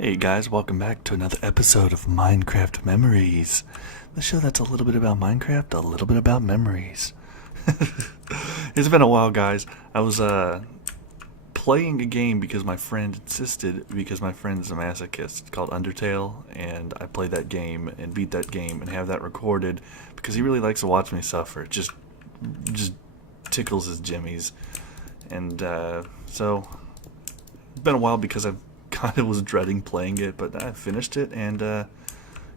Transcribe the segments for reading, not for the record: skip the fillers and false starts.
Hey guys, welcome back to another episode of Minecraft Memories. The show that's a little bit about Minecraft, a little bit about memories. It's been a while, guys. I was playing a game because my friend insisted, because my friend's a masochist, called Undertale, and I played that game and beat that game and have that recorded because he really likes to watch me suffer. It just tickles his jimmies. And so it's been a while because I've kind of was dreading playing it, but I finished it, and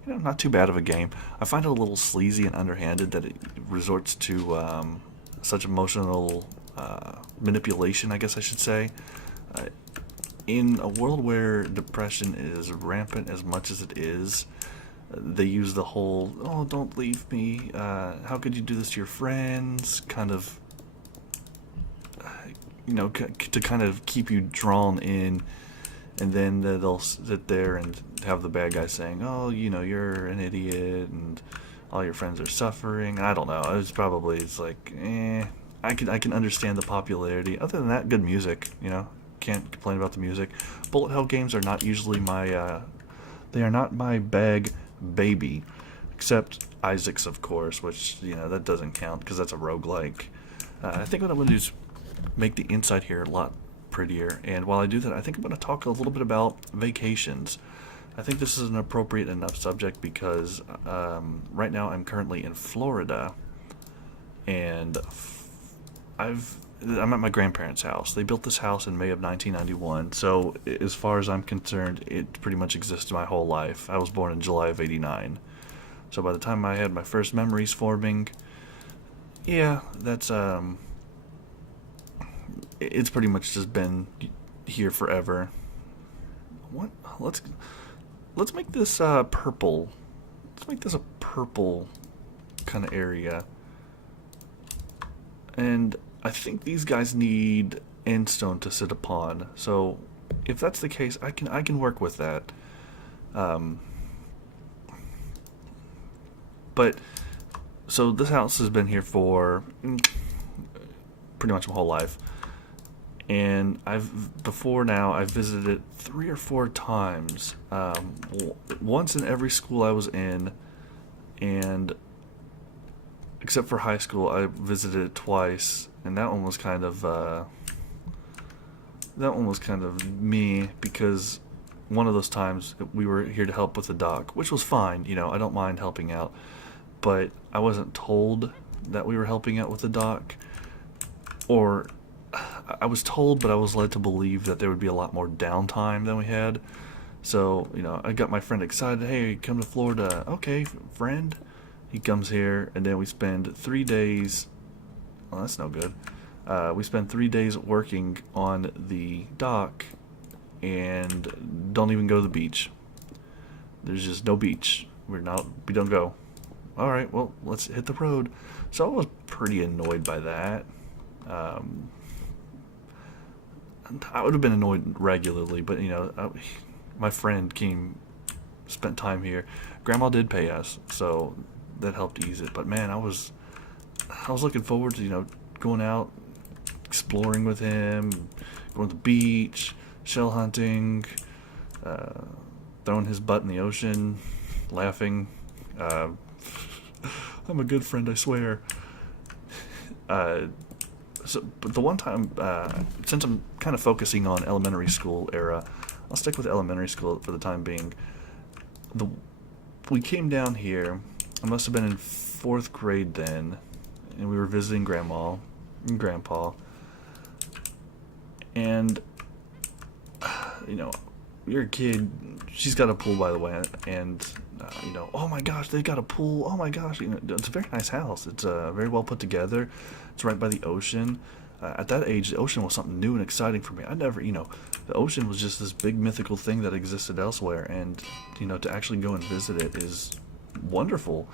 not too bad of a game. I find it a little sleazy and underhanded that it resorts to such emotional manipulation, I guess I should say. Uh, in a world where depression is rampant as much as it is, they use the whole "oh, don't leave me, how could you do this to your friends" kind of, to kind of keep you drawn in, and then they'll sit there and have the bad guy saying, "Oh, you're an idiot, and all your friends are suffering." I don't know. It's like, I can understand the popularity. Other than that, good music. Can't complain about the music. Bullet hell games are not usually they are not my bag, baby, except Isaac's, of course, which that doesn't count because that's a roguelike. I think what I'm going to do is make the inside here a lot prettier. And while I do that, I think I'm going to talk a little bit about vacations. I think this is an appropriate enough subject because right now I'm currently in Florida, and I'm at my grandparents' house. They built this house in May of 1991, so as far as I'm concerned, it pretty much exists my whole life. I was born in July of '89, so by the time I had my first memories forming, yeah, that's it's pretty much just been here forever. What? Let's make this purple. Let's make this a purple kind of area. And I think these guys need endstone to sit upon. So if that's the case, I can work with that. Um, but so this house has been here for pretty much my whole life. And I've visited it 3 or 4 times. Once in every school I was in, and except for high school, I visited it twice, and that one was kind of me because one of those times we were here to help with the dock, which was fine. I don't mind helping out, but I wasn't told that we were helping out with the dock, or I was told, but I was led to believe that there would be a lot more downtime than we had. So, I got my friend excited. "Hey, come to Florida." "Okay, friend." He comes here, and then we spend 3 days. Well, that's no good. We spend 3 days working on the dock and don't even go to the beach. There's just no beach. We don't go. All right, well, let's hit the road. So I was pretty annoyed by that. Um, I would have been annoyed regularly, but my friend came, spent time here. Grandma did pay us, so that helped ease it. But man, I was looking forward to going out, exploring with him, going to the beach, shell hunting, uh, throwing his butt in the ocean, laughing. Uh, I'm a good friend, I swear. Uh, but the one time, since I'm kind of focusing on elementary school era, I'll stick with elementary school for the time being. The We came down here. I must have been in fourth grade then, and we were visiting Grandma and Grandpa. And you're a kid. She's got a pool, by the way, and oh my gosh, they got a pool. Oh my gosh, it's a very nice house. It's very well put together. It's right by the ocean. At that age, the ocean was something new and exciting for me. I never, the ocean was just this big mythical thing that existed elsewhere, and to actually go and visit it is wonderful.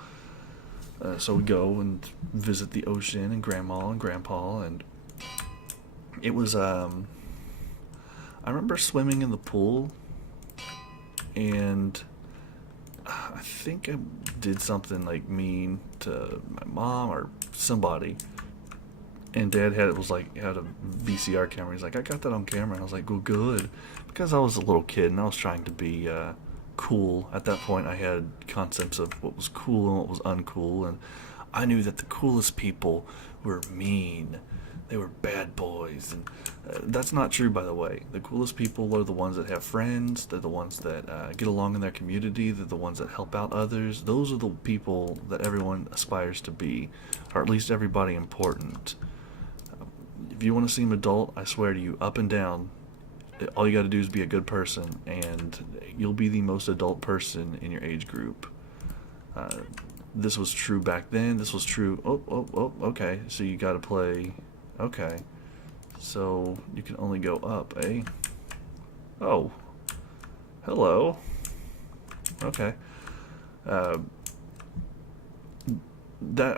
So we go and visit the ocean and Grandma and Grandpa, and it was. I remember swimming in the pool, and I think I did something like mean to my mom or somebody, And Dad had a VCR camera. He's like, I got that on camera. And I was like, well, good, because I was a little kid and I was trying to be cool. At that point, I had concepts of what was cool and what was uncool, and I knew that the coolest people were mean. They were bad boys, and that's not true, by the way. The coolest people are the ones that have friends. They're the ones that get along in their community. They're the ones that help out others. Those are the people that everyone aspires to be, or at least everybody important. If you want to seem adult, I swear to you, up and down, all you got to do is be a good person, and you'll be the most adult person in your age group. This was true back then. This was true. Okay. So you got to play. Okay. So you can only go up, eh? Oh. Hello. Okay. That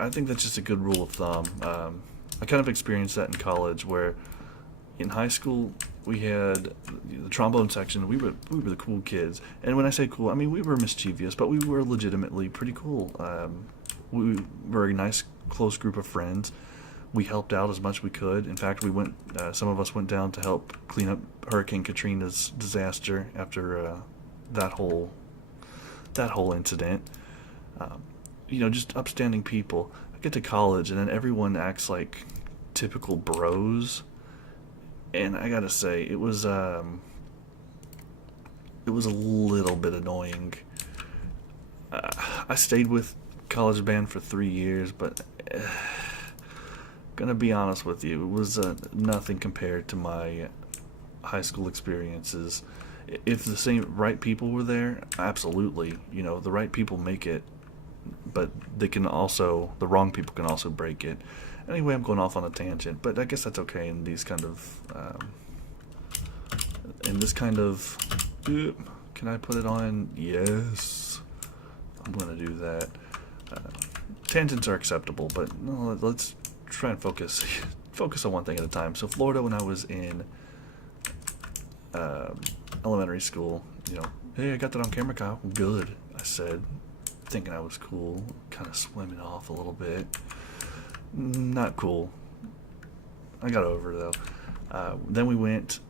I think that's just a good rule of thumb. I kind of experienced that in college, where in high school we had the trombone section. We were the cool kids, and when I say cool, I mean we were mischievous, but we were legitimately pretty cool. We were a nice, close group of friends. We helped out as much as we could. In fact, we went. Some of us went down to help clean up Hurricane Katrina's disaster after that whole incident. Just upstanding people. I get to college, and then everyone acts like typical bros. And I gotta say, it was a little bit annoying. I stayed with college band for 3 years, but gonna be honest with you, it was nothing compared to my high school experiences. If the same right people were there, absolutely. The right people make it, but the wrong people can also break it. Anyway, I'm going off on a tangent, but I guess that's okay in these kind of, can I put it on? Yes, I'm going to do that. Tangents are acceptable, but no, let's try and focus on one thing at a time. So Florida, when I was in elementary school, hey, I got that on camera, Kyle. Good, I said, thinking I was cool, kind of swimming off a little bit. Not cool. I got over it though. Then we went,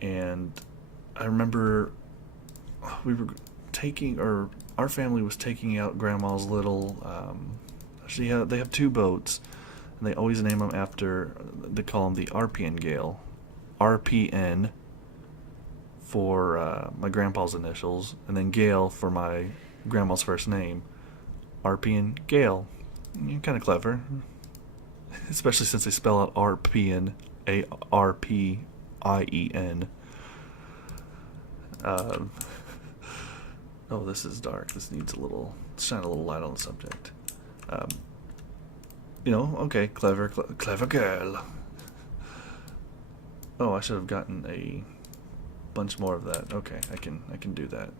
and I remember our family was taking out Grandma's little. They have 2 boats, and they always name them after. They call them the RPN Gale, RPN for my grandpa's initials, and then Gale for my grandma's first name, RPN Gale. Kind of clever. Especially since they spell out ARPIEN, ARPIEN. This is dark. This needs shine a little light on the subject. Okay, clever girl. Oh, I should have gotten a bunch more of that. Okay, I can do that.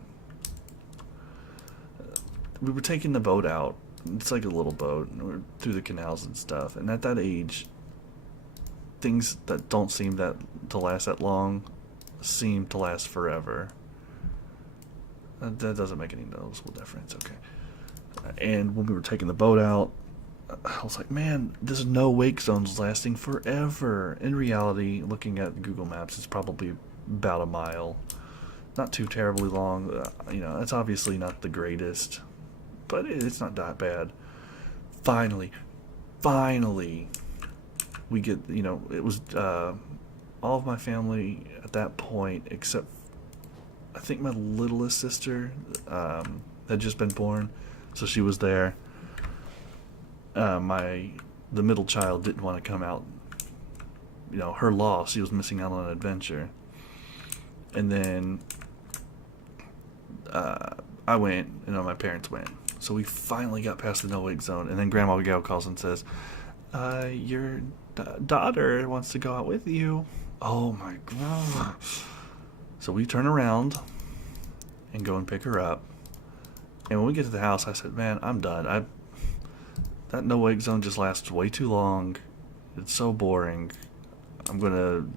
We were taking the boat out. It's like a little boat, and we're through the canals and stuff. And at that age, things that don't seem to last that long seem to last forever. That doesn't make any noticeable difference. Okay. And when we were taking the boat out, I was like, man, this no wake zone's lasting forever. In reality, looking at Google Maps, it's probably about a mile. Not too terribly long. It's obviously not the greatest, but it's not that bad. Finally, we get, it was all of my family at that point, except I think my littlest sister had just been born, so she was there. The middle child didn't want to come out. Her loss, she was missing out on an adventure. And then I went, my parents went. So we finally got past the no-wake zone, and then Grandma Gal calls and says, your daughter wants to go out with you. Oh my God. So we turn around and go and pick her up. And when we get to the house, I said, man, I'm done. That no-wake zone just lasts way too long. It's so boring. I'm going to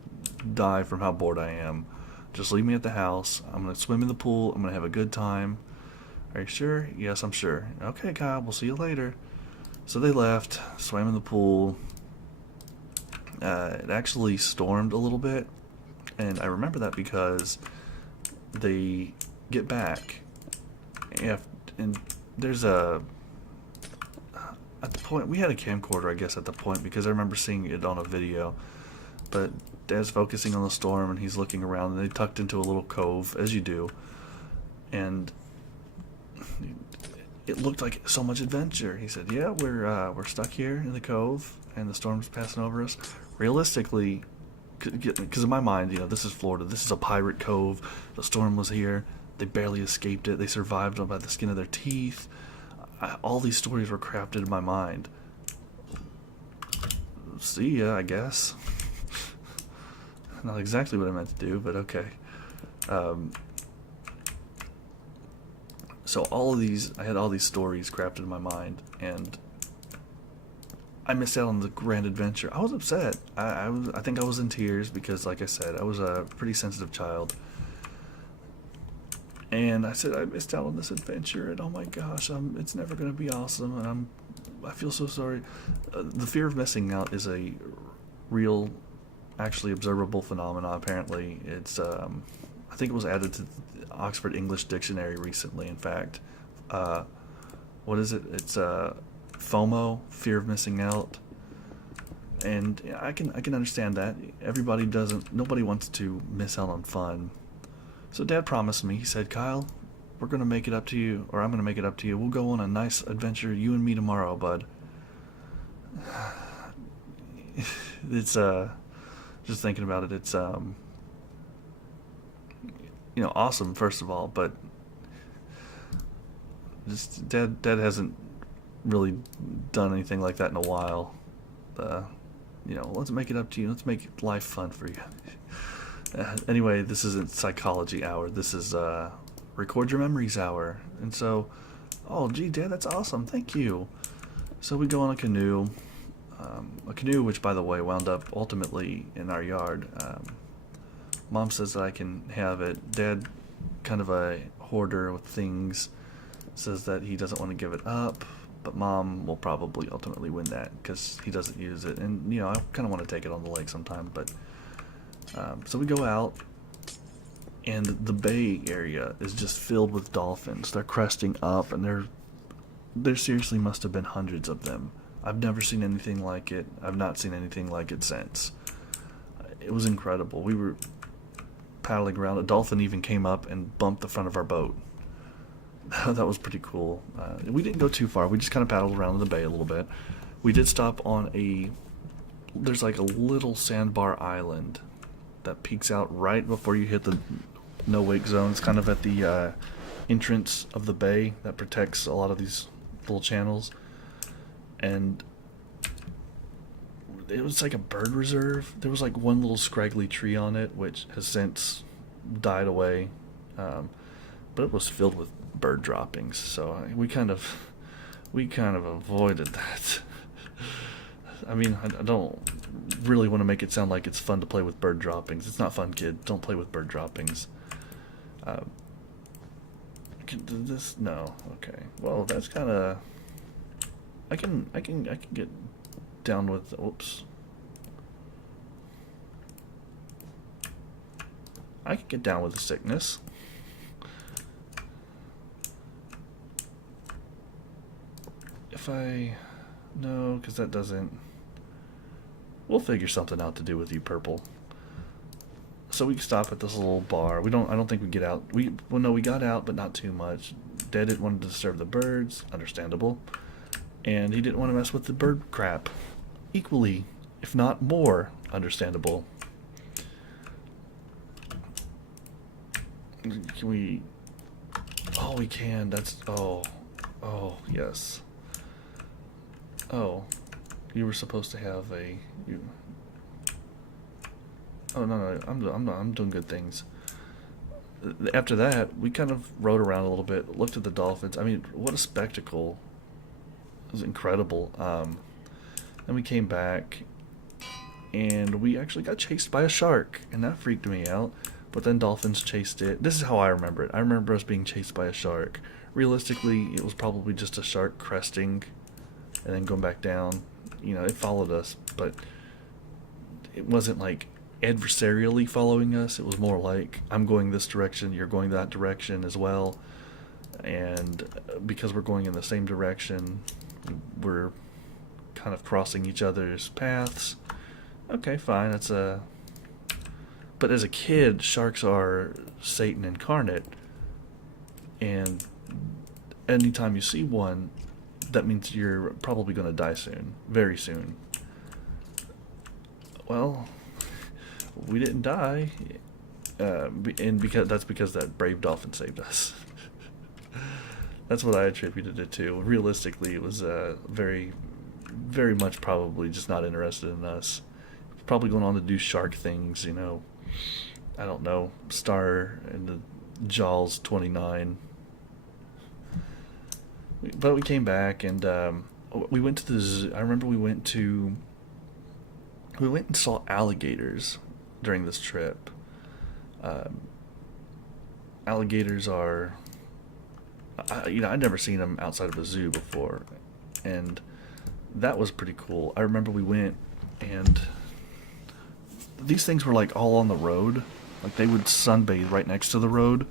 die from how bored I am. Just leave me at the house. I'm going to swim in the pool. I'm going to have a good time. Are you sure? Yes, I'm sure. Okay, Kyle, we'll see you later. So they left, swam in the pool. It actually stormed a little bit, and I remember that because they get back, and there's a at the point we had a camcorder, I guess, at the point because I remember seeing it on a video. But Dad's focusing on the storm and he's looking around, and they tucked into a little cove, as you do, and it looked like so much adventure. He said, "Yeah, we're stuck here in the cove, and the storm's passing over us." Realistically, because in my mind, this is Florida. This is a pirate cove. The storm was here. They barely escaped it. They survived by the skin of their teeth. All these stories were crafted in my mind. See ya, I guess. Not exactly what I meant to do, but okay. So I had all these stories crafted in my mind, and I missed out on the grand adventure. I was upset. I think I was in tears because, like I said, I was a pretty sensitive child. And I said I missed out on this adventure, and oh my gosh, it's never going to be awesome, and I feel so sorry. The fear of missing out is a real, actually observable phenomenon. Apparently, it's I think it was added to the Oxford English Dictionary recently. In fact, what is it? It's FOMO, fear of missing out, and I can understand that. Nobody wants to miss out on fun. So Dad promised me. He said, "Kyle, we're gonna make it up to you, or I'm gonna make it up to you. We'll go on a nice adventure, you and me, tomorrow, bud." It's just thinking about it. It's awesome, first of all, but just Dad hasn't really done anything like that in a while. Let's make it up to you. Let's make life fun for you. Anyway, this isn't psychology hour. This is record your memories hour. And so, oh gee, Dad, that's awesome. Thank you. So we go on a canoe which, by the way, wound up ultimately in our yard. Mom says that I can have it. Dad, kind of a hoarder with things, says that he doesn't want to give it up, but Mom will probably ultimately win that because he doesn't use it. And I kind of want to take it on the lake sometime, but so we go out, and the bay area is just filled with dolphins. They're cresting up, and there seriously must have been hundreds of them. I've never seen anything like it. I've not seen anything like it since. It was incredible. We were paddling around. A dolphin even came up and bumped the front of our boat. That was pretty cool. We didn't go too far. We just kind of paddled around in the bay a little bit. We did stop on there's like a little sandbar island that peeks out right before you hit the no-wake zone. It's kind of at the entrance of the bay that protects a lot of these little channels. And it was like a bird reserve. There was like one little scraggly tree on it, which has since died away. But it was filled with bird droppings, so we kind of avoided that. I mean, I don't really want to make it sound like it's fun to play with bird droppings. It's not fun, kid. Don't play with bird droppings. This no. Okay. Well, that's kind of. I can get down with. Oops. I can get down with the sickness. If no, because that doesn't. We'll figure something out to do with you, Purple. So we stop at this little bar. I don't think we get out. We got out, but not too much. Dad didn't want to disturb the birds, understandable, and he didn't want to mess with the bird crap. Equally, if not more, understandable. Can we? Oh, we can. That's oh, yes. Oh, you were supposed to have a you. Oh no, I'm doing good things. After that, we kind of rode around a little bit, looked at the dolphins. I mean, what a spectacle! It was incredible. Then we came back, and we actually got chased by a shark, and that freaked me out. But then dolphins chased it. This is how I remember it. I remember us being chased by a shark. Realistically, it was probably just a shark cresting and then going back down. It followed us, but it wasn't like adversarially following us. It was more like, I'm going this direction, you're going that direction as well. And because we're going in the same direction, we're kind of crossing each other's paths. Okay, fine. That's a. But as a kid, sharks are Satan incarnate, and anytime you see one, that means you're probably going to die soon, very soon. Well, we didn't die, and because that brave dolphin saved us. That's what I attributed it to. Realistically, it was very, very much probably just not interested in us. Probably going on to do shark things, I don't know, star in the Jaws 29. But we came back and we went to the zoo. I remember we went and saw alligators during this trip. Alligators are, I'd never seen them outside of a zoo before, and that was pretty cool. I remember we went and these things were like all on the road. Like they would sunbathe right next to the road.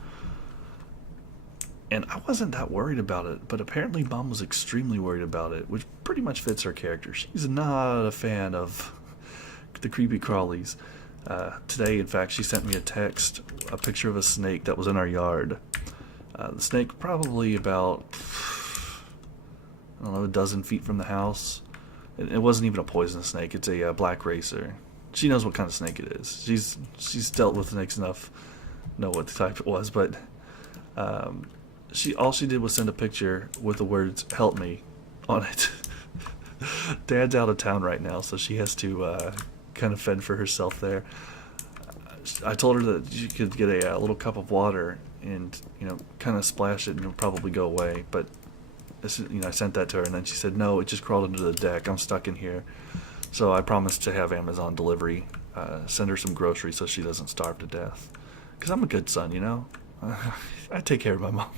And I wasn't that worried about it, but apparently Mom was extremely worried about it, which pretty much fits her character. She's not a fan of the creepy crawlies. Today, in fact, she sent me a picture of a snake that was in our yard. The snake probably about, I don't know, a dozen feet from the house. It wasn't even a poisonous snake. It's a black racer. She knows what kind of snake it is. She's dealt with snakes enough to know what the type it was, but all she did was send a picture with the words "help me" on it. Dad's out of town right now, so she has to kind of fend for herself there. I told her that she could get a little cup of water and kind of splash it and it'll probably go away, but I sent that to her and then she said no, it just crawled into the deck, I'm stuck in here. So I promised to have Amazon delivery send her some groceries so she doesn't starve to death, because I'm a good son, I take care of my mom.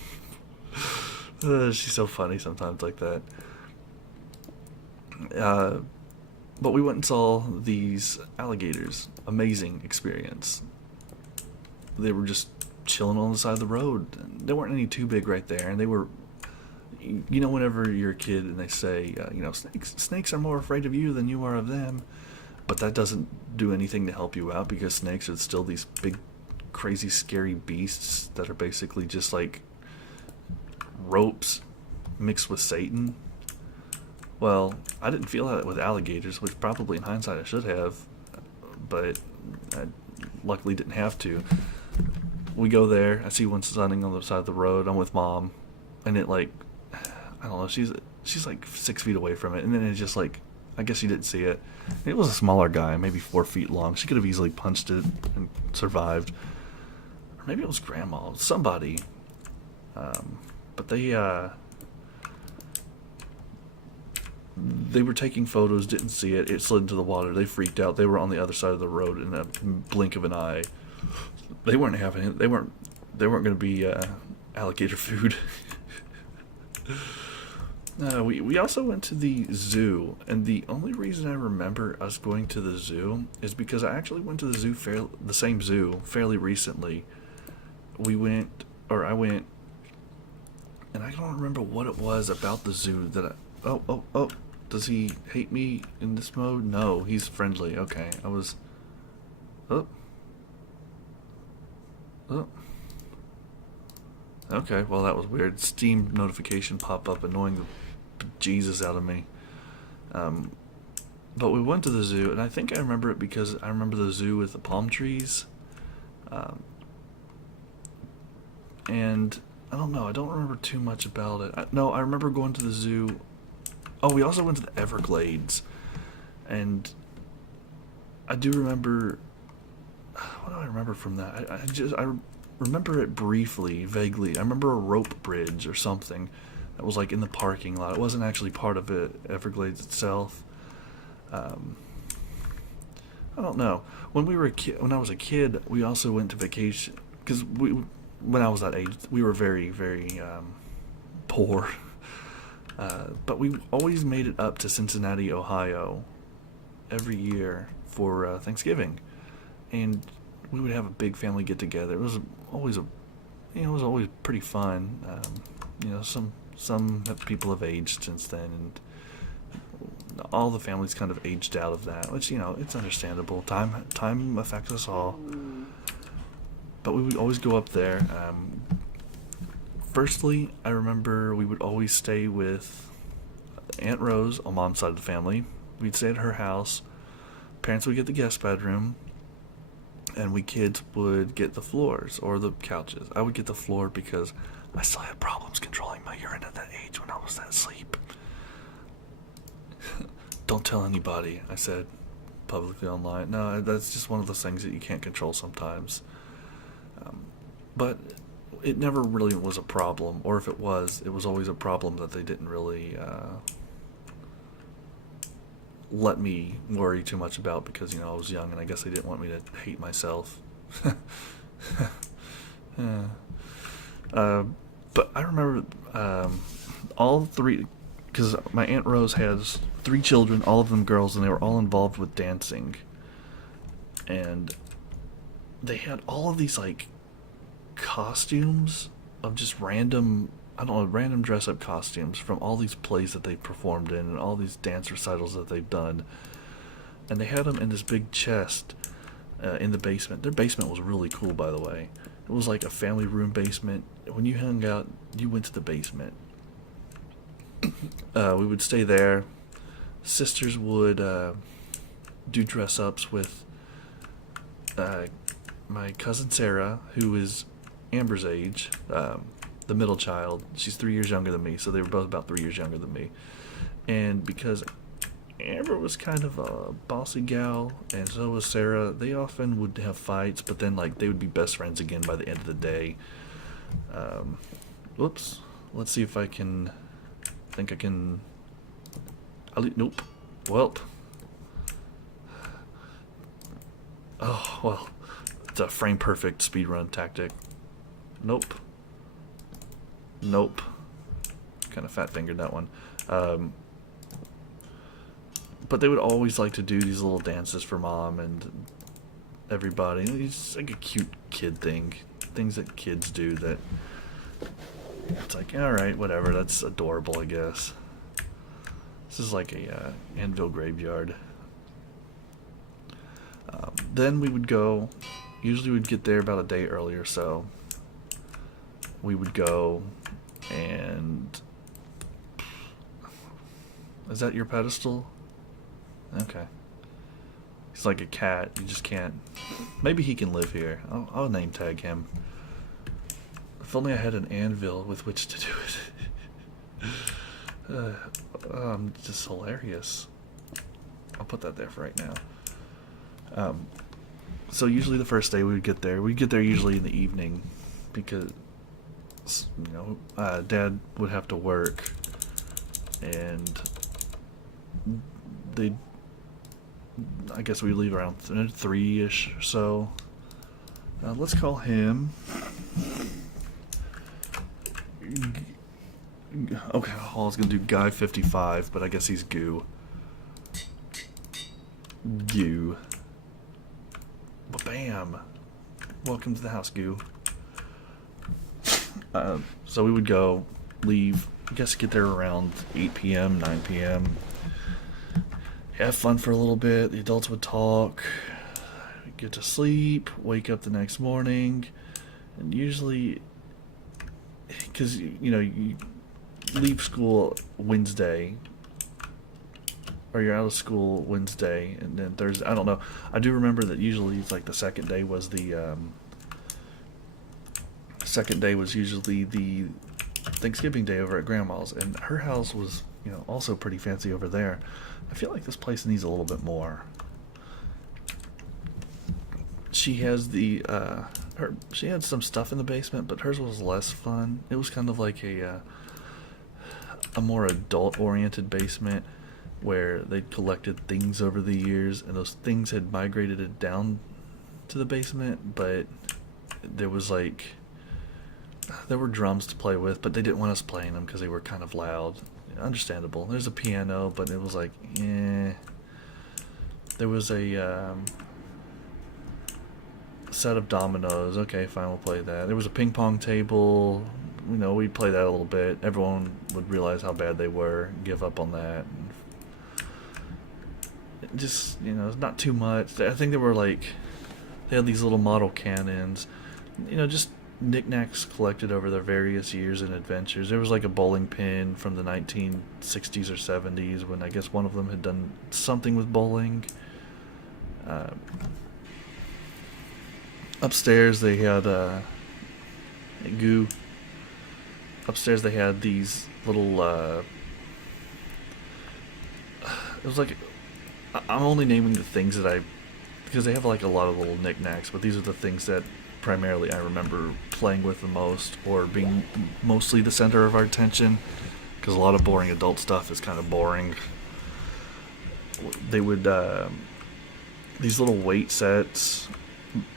She's so funny sometimes like that. But we went and saw these alligators. Amazing experience. They were just chilling on the side of the road. There weren't any too big right there, and they were, whenever you're a kid and they say, snakes are more afraid of you than you are of them, but that doesn't do anything to help you out, because snakes are still these big, crazy, scary beasts that are basically just like ropes mixed with Satan. Well, I didn't feel that with alligators, which probably in hindsight I should have, but I luckily didn't have to. We go there, I see one sunning on the side of the road, I'm with Mom, and it I don't know, she's like 6 feet away from it, and then it just I guess she didn't see it. It was a smaller guy, maybe 4 feet long. She could have easily punched it and survived. Or maybe it was Grandma, somebody. But they were taking photos, didn't see it. It slid into the water. They freaked out. They were on the other side of the road in a blink of an eye. They weren't having it. They weren't going to be alligator food. We also went to the zoo, and the only reason I remember us going to the zoo is because I actually went to the same zoo fairly recently. I went, and I don't remember what it was about the zoo that oh, does he hate me in this mode? No, he's friendly. Okay, okay, well that was weird. Steam notification pop up annoying the Jesus out of me. But we went to the zoo, and I think I remember it because I remember the zoo with the palm trees. And I don't know, I don't remember too much about it. I remember going to the zoo. Oh, we also went to the Everglades, and I do remember. What do I remember from that? I remember it briefly, vaguely. I remember a rope bridge or something that was in the parking lot. It wasn't actually part of it, Everglades itself. I don't know. When I was a kid, we also went to vacation because when I was that age, we were very, very poor. But we always made it up to Cincinnati, Ohio, every year for Thanksgiving, and we would have a big family get together. It was always it was always pretty fun. Some people have aged since then, and all the families kind of aged out of that, which it's understandable. Time affects us all, but we would always go up there. Firstly, I remember we would always stay with Aunt Rose on Mom's side of the family. We'd stay at her house. Parents would get the guest bedroom, and we kids would get the floors or the couches. I would get the floor because I still had problems controlling my urine at that age when I was asleep. Don't tell anybody, I said publicly online. No, that's just one of those things that you can't control sometimes. But it never really was a problem, or if it was always a problem that they didn't really let me worry too much about, because I was young and I guess they didn't want me to hate myself. But I remember all three, because my Aunt Rose has 3 children, all of them girls, and they were all involved with dancing. And they had all of these like costumes of just random dress up costumes from all these plays that they performed in and all these dance recitals that they've done. And they had them in this big chest in the basement. Their basement was really cool, by the way. It was like a family room basement. When you hung out, you went to the basement. We would stay there. Sisters would do dress ups with my cousin Sarah, who is Amber's age, the middle child. She's 3 years younger than me, so they were both about 3 years younger than me. And because Amber was kind of a bossy gal, and so was Sarah, they often would have fights, but then they would be best friends again by the end of the day. Whoops. Let's see if I can. Think I can. Nope. Welp. Oh, well. It's a frame perfect speedrun tactic. Nope. Nope. Kind of fat fingered that one. But they would always like to do these little dances for Mom and everybody. It's like a cute kid thing. Things that kids do that it's like, alright, whatever, that's adorable, I guess. This is like a anvil graveyard. Then we would go, usually we'd get there about a day early or so. We would go and... Is that your pedestal? Okay. He's like a cat, you just can't... Maybe he can live here. I'll name tag him. If only I had an anvil with which to do it. Just hilarious. I'll put that there for right now. So usually the first day we'd get there usually in the evening, because Dad would have to work, and I guess we leave around 3-ish or so. Let's call him. Okay, I was gonna do Guy 55, but I guess he's Goo. Goo. Bam! Welcome to the house, Goo. So we would go, leave, I guess get there around 8 p.m., 9 p.m. Have fun for a little bit, the adults would talk, get to sleep, wake up the next morning, and usually, because, you leave school Wednesday, or you're out of school Wednesday, and then Thursday, I don't know. I do remember that usually it's like the second day was usually the Thanksgiving day over at Grandma's, and her house was, also pretty fancy over there. I feel like this place needs a little bit more. She has she had some stuff in the basement, but hers was less fun. It was kind of like a more adult-oriented basement where they'd collected things over the years, and those things had migrated it down to the basement, but there were drums to play with, but they didn't want us playing them because they were kind of loud. Understandable. There's a piano, but it was like, There was a set of dominoes. Okay, fine, we'll play that. There was a ping pong table. We'd play that a little bit. Everyone would realize how bad they were, give up on that. Just, not too much. I think they had these little model cannons. Just knickknacks collected over their various years and adventures. There was like a bowling pin from the 1960s or 70s when I guess one of them had done something with bowling. Upstairs they had goo. Upstairs they had these little. It was like I'm only naming the things that because they have like a lot of little knickknacks, but these are the things that primarily I remember playing with the most or being mostly the center of our attention. Because a lot of boring adult stuff is kind of boring. They would these little weight sets,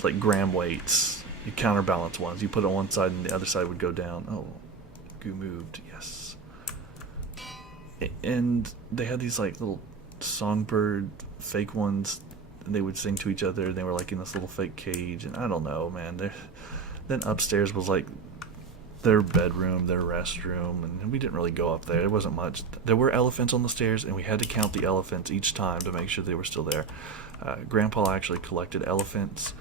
like gram weights. You counterbalance ones. You put it on one side and the other side would go down. Oh, goo moved. Yes. And they had these like little songbird fake ones. And they would sing to each other. And they were like in this little fake cage. And I don't know, man. Then upstairs was like their bedroom, their restroom, and we didn't really go up there. There wasn't much. There were elephants on the stairs, and we had to count the elephants each time to make sure they were still there. Grandpa actually collected elephants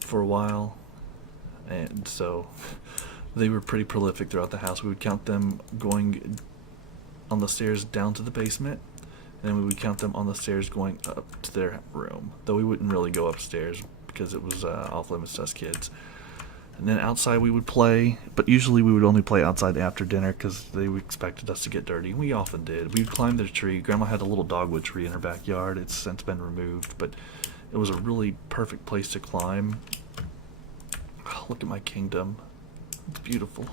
for a while, and so they were pretty prolific throughout the house. We would count them going on the stairs down to the basement, and then we would count them on the stairs going up to their room, though we wouldn't really go upstairs because it was off limits to us kids. And then outside we would play, but usually we would only play outside after dinner because they expected us to get dirty, and we often did. We would climb their tree. Grandma had a little dogwood tree in her backyard. It's since been removed, but it was a really perfect place to climb. Oh, look at my kingdom. It's beautiful.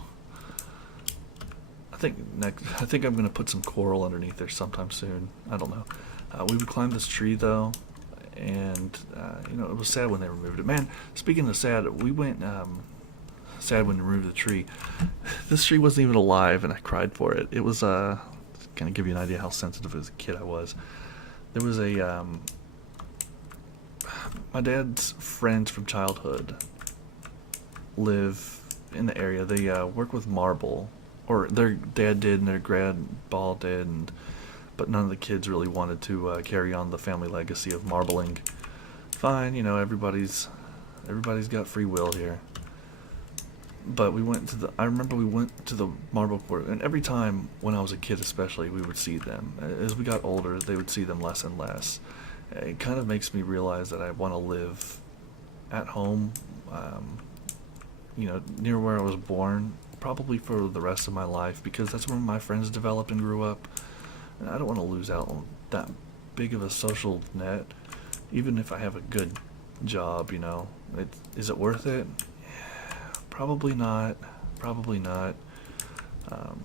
I think I'm going to put some coral underneath there sometime soon. I don't know. We would climb this tree, though, and it was sad when they removed it. Man, speaking of sad, we went sad when they removed the tree. This tree wasn't even alive, and I cried for it. It was kind of give you an idea how sensitive as a kid I was. There was a my dad's friends from childhood live in the area. They work with marble, or their dad did and their grandpa did, but none of the kids really wanted to carry on the family legacy of marbling. Fine, everybody's got free will here. But I remember we went to the marble court, and every time when I was a kid especially, we would see them. As we got older, they would see them less and less. It kind of makes me realize that I want to live at home, near where I was born, probably for the rest of my life, because that's where my friends developed and grew up. And I don't want to lose out on that big of a social net, even if I have a good job, Is it worth it? Probably not. Probably not. Kind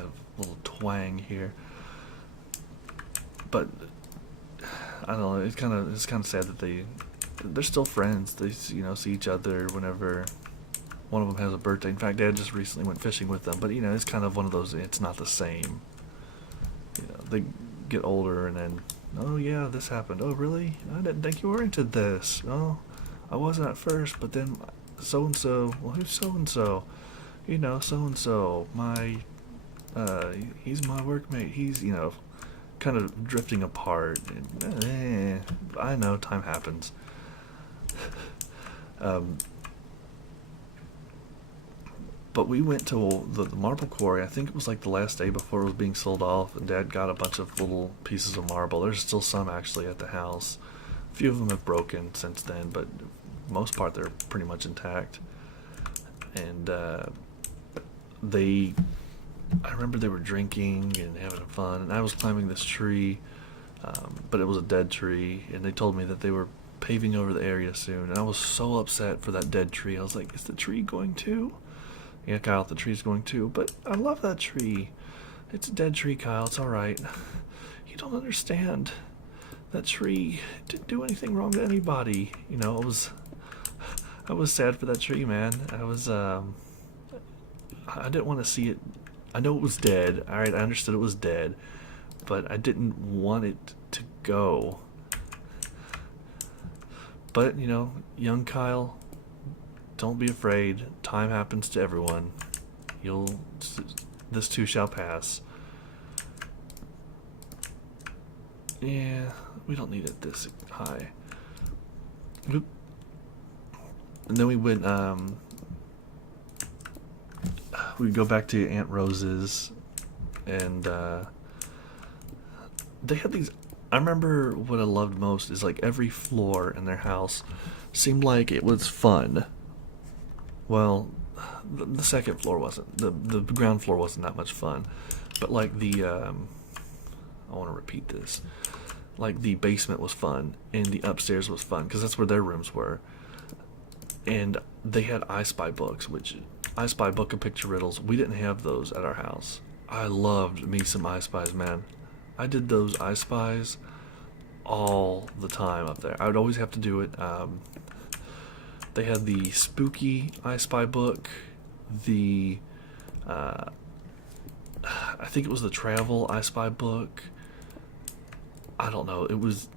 of a little twang here. But I don't know. It's kind of sad that they're still friends. They see each other whenever one of them has a birthday. In fact, Dad just recently went fishing with them. But it's kind of one of those. It's not the same. They get older and then, oh yeah, this happened. Oh really? I didn't think you were into this. Oh, I wasn't at first, but then so and so. Well, who's so and so? So and so. He's my workmate. He's kind of drifting apart. I know, time happens. But we went to the marble quarry. I think it was like the last day before it was being sold off, and Dad got a bunch of little pieces of marble. There's still some actually at the house. A few of them have broken since then, but most part they're pretty much intact. And I remember they were drinking and having fun, and I was climbing this tree, but it was a dead tree, and they told me that they were paving over the area soon, and I was so upset for that dead tree. I was like, is the tree going too? Yeah, Kyle, the tree's going too, but I love that tree. It's a dead tree, Kyle, it's alright. You don't understand. That tree didn't do anything wrong to anybody. I was sad for that tree, man. I didn't want to see it. I know it was dead, alright, I understood it was dead, but I didn't want it to go. But, you know, young Kyle, don't be afraid. Time happens to everyone. This too shall pass. Yeah, we don't need it this high. Oop. And then we went, we'd go back to Aunt Rose's, and they had these. I remember what I loved most is like every floor in their house seemed like it was fun. Well, the second floor wasn't. The ground floor wasn't that much fun, but like I want to repeat this. Like the basement was fun, and the upstairs was fun because that's where their rooms were. And they had I Spy books, which I Spy Book of Picture Riddles. We didn't have those at our house. I loved me some I Spies, man. I did those I Spies all the time up there. I would always have to do it. They had the spooky I Spy book, the I think it was the travel I Spy book. I don't know. It was.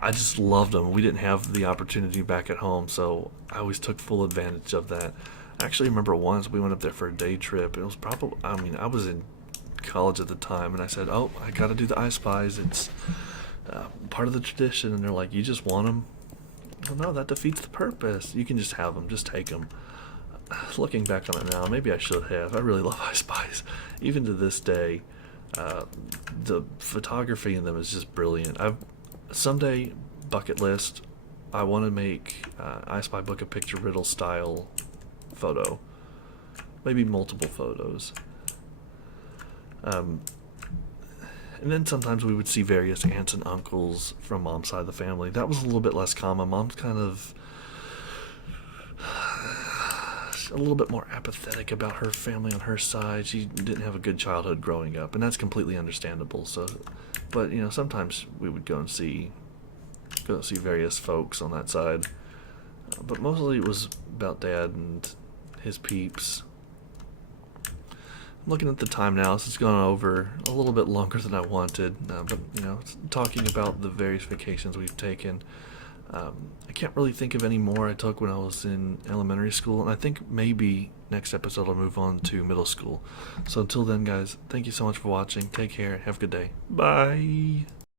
I just loved them. We didn't have the opportunity back at home, so I always took full advantage of that. I actually remember once we went up there for a day trip. It was probably, I mean, I was in college at the time, and I said, "Oh, I got to do the I Spies. It's part of the tradition." And they're like, "You just want them?" Well, no, that defeats the purpose. You can just have them. Just take them. Looking back on it now, maybe I should have. I really love I Spies. Even to this day, the photography in them is just brilliant. Someday, bucket list, I want to make I Spy Book of Picture Riddle style photo. Maybe multiple photos. And then sometimes we would see various aunts and uncles from mom's side of the family. That was a little bit less common. Mom's kind of a little bit more apathetic about her family on her side. She didn't have a good childhood growing up, and that's completely understandable. So, but you know, sometimes we would go and see various folks on that side. But mostly it was about Dad and his peeps. I'm looking at the time now. This has gone over a little bit longer than I wanted, but you know, talking about the various vacations we've taken. I can't really think of any more I took when I was in elementary school, and I think maybe next episode I'll move on to middle school. So until then, guys, thank you so much for watching. Take care. Have a good day. Bye.